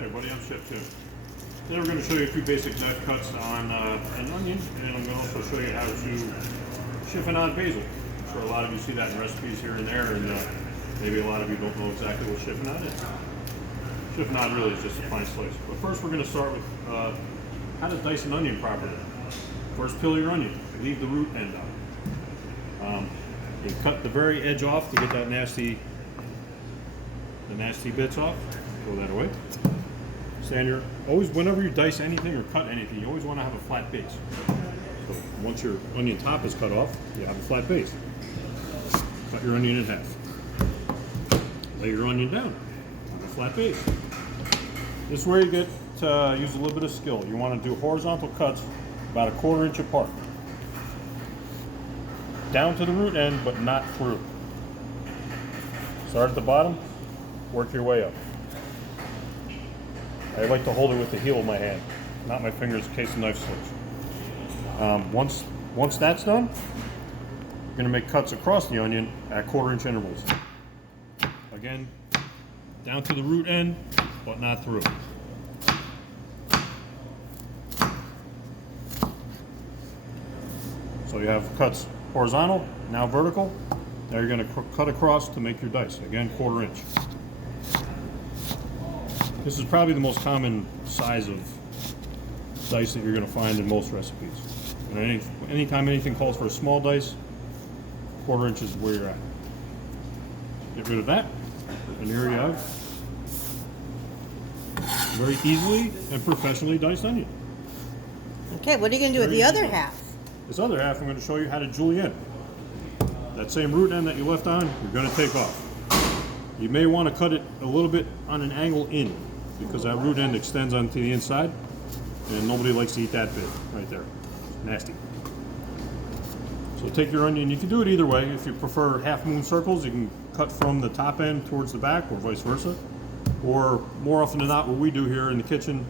Hi everybody, I'm Chef Tim. Today we're going to show you a few basic knife cuts on an onion, and I'm going to also show you how to chiffonade basil. I'm sure a lot of you see that in recipes here and there, and maybe a lot of you don't know exactly what chiffonade is. Chiffonade really is just a fine slice. But first we're going to start with how to dice an onion properly. First, peel your onion. Leave the root end out. You cut the very edge off to get that nasty bits off. Throw that away. Always, whenever you dice anything or cut anything, you always want to have a flat base. So once your onion top is cut off, you have a flat base. Cut your onion in half. Lay your onion down on a flat base. This is where you get to use a little bit of skill. You want to do horizontal cuts about a 1/4 inch apart. Down to the root end, but not through. Start at the bottom, work your way up. I like to hold it with the heel of my hand, not my fingers in case the knife slips. Once that's done, you're going to make cuts across the onion at 1/4 inch intervals. Again, down to the root end, but not through. So you have cuts horizontal, now vertical. Now you're going to cut across to make your dice. Again, 1/4 inch. This is probably the most common size of dice that you're going to find in most recipes. And anytime anything calls for a small dice, 1/4 inch is where you're at. Get rid of that, and here you have very easily and professionally diced onion. Okay, what are you going to do with the other half? This other half, I'm going to show you how to julienne. That same root end that you left on, you're going to take off. You may want to cut it a little bit on an angle in, because that root end extends onto the inside, and nobody likes to eat that bit right there. Nasty. So take your onion. You can do it either way. If you prefer half moon circles, you can cut from the top end towards the back, or vice versa. Or more often than not, what we do here in the kitchen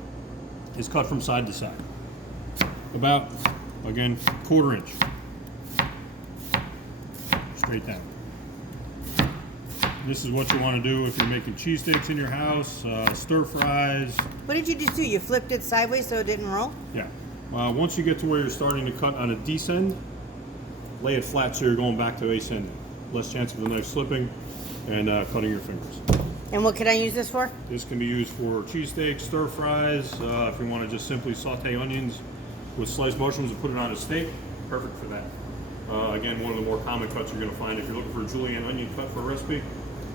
is cut from side to side. About, again, 1/4 inch. Straight down. This is what you want to do if you're making cheesesteaks in your house, stir fries. What did you just do? You flipped it sideways so it didn't roll? Yeah. Once you get to where you're starting to cut on a descend, lay it flat so you're going back to ascending. Less chance of the knife slipping and cutting your fingers. And what can I use this for? This can be used for cheesesteaks, stir fries, if you want to just simply saute onions with sliced mushrooms and put it on a steak, perfect for that. Again, one of the more common cuts you're going to find if you're looking for a julienne onion cut for a recipe.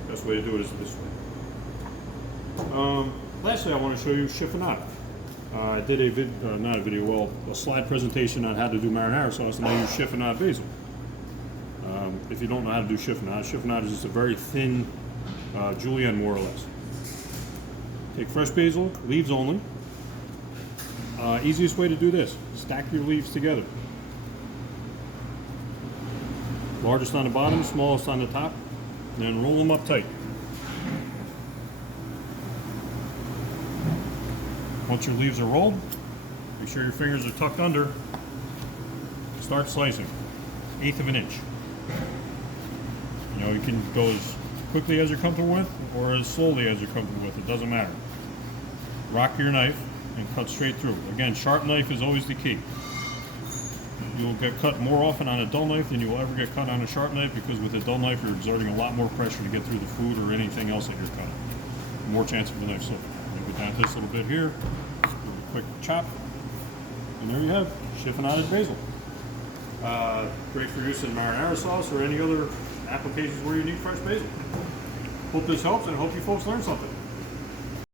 Best way to do it is this way. Lastly, I want to show you chiffonade. I did a slide presentation on how to do marinara sauce, and I use chiffonade basil. If you don't know how to do chiffonade is just a very thin julienne, more or less. Take fresh basil, leaves only. Easiest way to do this: stack your leaves together. Largest on the bottom, smallest on the top. And then roll them up tight. Once your leaves are rolled, make sure your fingers are tucked under. Start slicing, 1/8 of an inch. You can go as quickly as you're comfortable with, or as slowly as you're comfortable with. It doesn't matter. Rock your knife and cut straight through. Again, sharp knife is always the key. You'll get cut more often on a dull knife than you will ever get cut on a sharp knife, because with a dull knife you're exerting a lot more pressure to get through the food or anything else that you're cutting. More chance of the knife slipping. You go down this little bit here, do a quick chop, and there you have chiffonade basil. Great for use in marinara sauce or any other applications where you need fresh basil. Hope this helps, and I hope you folks learned something.